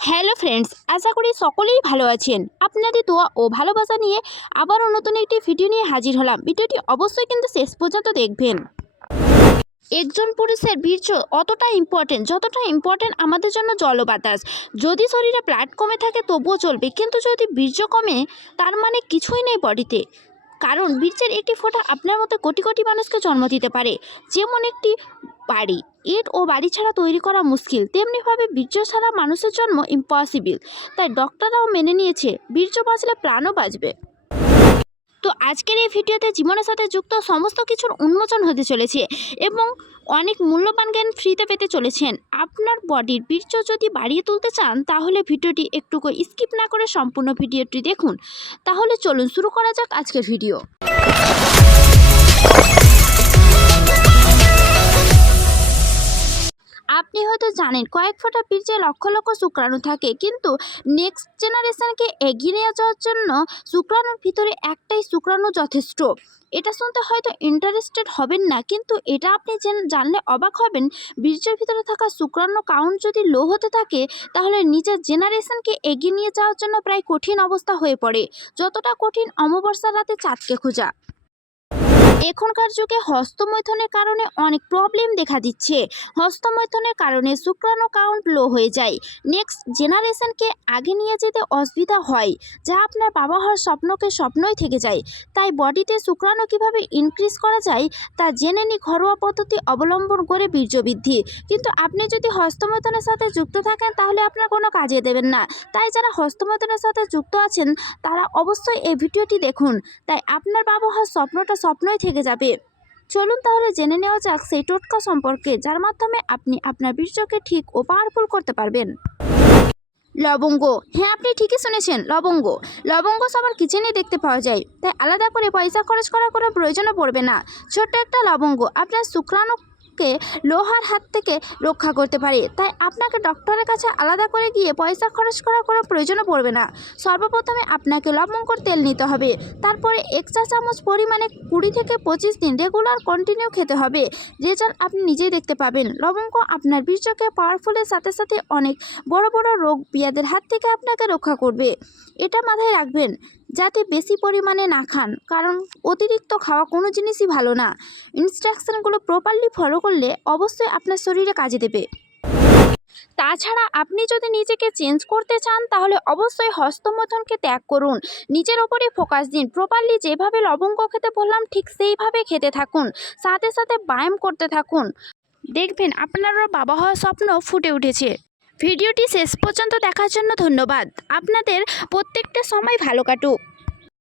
Hello friends, আশা করি সকলেই ভালো আছেন। আপনাদের দোয়া ও ভালোবাসা নিয়ে আবারও নতুন একটি ভিডিও নিয়ে হাজির হলাম। ভিডিওটি অবশ্যই কিন্তু শেষ পর্যন্ত দেখবেন। একজন পুরুষের বীর্য অতটা ইম্পর্টেন্ট যতটা ইম্পর্টেন্ট আমাদের জন্য জল বাতাস যদি শরীরে ব্লাড কমে থাকে, তবুও চলবে। কিন্তু যদি বীর্য কমে, তার মানে কিছুই নেই বডিতে। কারণ বীর্যের একটি ফোঁটা আপনার মতো কোটি কোটি মানুষকে জন্ম দিতে পারে। যেমন একটি বাড়ি। ইট ও বাড়ি ছাড়া তৈরি করা মুশকিল। তেমনিভাবে বীর্য ছাড়া মানুষের জন্ম ইম্পসিবল তাই ডক্টররাও মেনে নিয়েছে, বীর্য বাঁচলে প্রাণও বাঁচবে। তো আজকের এই ভিডিওতে জীবনের সাথে যুক্ত সমস্ত কিছুর উন্মোচন হতে চলেছে এবং অনেক মূল্যবান জ্ঞান ফ্রিতে পেতে চলেছেন। আপনার বডির বীর্য যদি বাড়িয়ে তুলতে চান, তাহলে ভিডিওটি একটুকু স্কিপ না করে সম্পূর্ণ ভিডিওটি দেখুন। তাহলে চলুন শুরু করা যাক আজকের ভিডিও। হয়তো জানেন, কয়েক ফোঁটা বীর্যে লক্ষ লক্ষ শুক্রাণু থাকে। কিন্তু নেক্সট জেনারেশনকে এগিয়ে নিয়ে যাওয়ার জন্য শুক্রাণুর ভিতরে একটাই শুক্রাণু যথেষ্ট। এটা শুনতে হয়তো ইন্টারেস্টেড হবেন না, কিন্তু এটা আপনি জেন- জানলে অবাক হবেন। বীর্যের ভিতরে থাকা শুক্রাণু কাউন্ট যদি লো হতে থাকে, তাহলে নিজের জেনারেশনকে এগিয়ে নিয়ে যাওয়ার জন্য প্রায় কঠিন অবস্থা হয়ে পড়ে। যতটা কঠিন অমাবস্যার রাতে চাঁদকে খোঁজা। এখনকার যুগে হস্তমৈথনের কারণে অনেক প্রবলেম দেখা দিচ্ছে। হস্তমৈথনের কারণে শুক্রাণু কাউন্ট লো হয়ে যায়। নেক্সট জেনারেশনকে আগে নিয়ে যেতে অসুবিধা হয়, যা আপনার বাবা হওয়ার স্বপ্নকে স্বপ্নই থেকে যায়। তাই বডিতে শুক্রাণু কীভাবে ইনক্রিজ করা যায়, তা জেনে নি ঘরোয়া পদ্ধতি অবলম্বন করে বীর্যবৃদ্ধি কিন্তু আপনি যদি হস্তমৈথনের সাথে যুক্ত থাকেন, তাহলে আপনার কোনো কাজে দেবেন না। তাই যারা হস্তমৈথনের সাথে যুক্ত আছেন, তারা অবশ্যই এই ভিডিওটি দেখুন। তাই আপনার বাবা হওয়ার স্বপ্নটা স্বপ্নই থেকে যাবে। চলুন তাহলে জেনে নেওয়া যাক সেই টোটকা সম্পর্কে, যার মাধ্যমে আপনি আপনার বীর্যকে ঠিক ও পাওয়ারফুল করতে পারবেন। লবঙ্গ। হ্যাঁ আপনি ঠিকই শুনেছেন, লবঙ্গ। লবঙ্গ সবার কিচেনে দেখতে পাওয়া যায়, তাই আলাদা করে পয়সা খরচ করার কোনো প্রয়োজনও পড়বে না। ছোট্ট একটা লবঙ্গ, আপনার শুক্রাণুকে লোহার হাত থেকে রক্ষা করতে পারে। তাই আপনাকে ডক্টরের কাছে আলাদা করে গিয়ে পয়সা খরচ করার কোনো প্রয়োজনও পড়বে না। সর্বপ্রথমে আপনাকে লবঙ্গর তেল নিতে হবে। তারপরে এক চা চামচ পরিমাণে কুড়ি থেকে পঁচিশ দিন রেগুলার কন্টিনিউ খেতে হবে। রেজাল্ট আপনি নিজেই দেখতে পাবেন। লবঙ্গ আপনার বীর্যকে পাওয়ারফুলের সাথে সাথে অনেক বড় বড় রোগ বিয়াদের হাত থেকে আপনাকে রক্ষা করবে। এটা মাথায় রাখবেন। যাতে বেশি পরিমাণে না খান, কারণ অতিরিক্ত খাওয়া কোনো জিনিসই ভালো না। ইনস্ট্রাকশনগুলো প্রপারলি ফলো করলে অবশ্যই আপনার শরীরে কাজে দেবে। তাছাড়া আপনি যদি নিজেকে চেঞ্জ করতে চান, তাহলে অবশ্যই হস্তমৈথুনকে ত্যাগ করুন। নিজের ওপরে ফোকাস দিন। প্রপারলি যেভাবে লবঙ্গ খেতে বললাম, ঠিক সেইভাবে খেতে থাকুন। সাথে সাথে ব্যায়াম করতে থাকুন। দেখবেন আপনারও বাবা হওয়ার স্বপ্ন ফুটে উঠেছে। ভিডিওটি শেষ পর্যন্ত দেখার জন্য ধন্যবাদ। আপনাদের প্রত্যেকটা সময় ভালো কাটুক।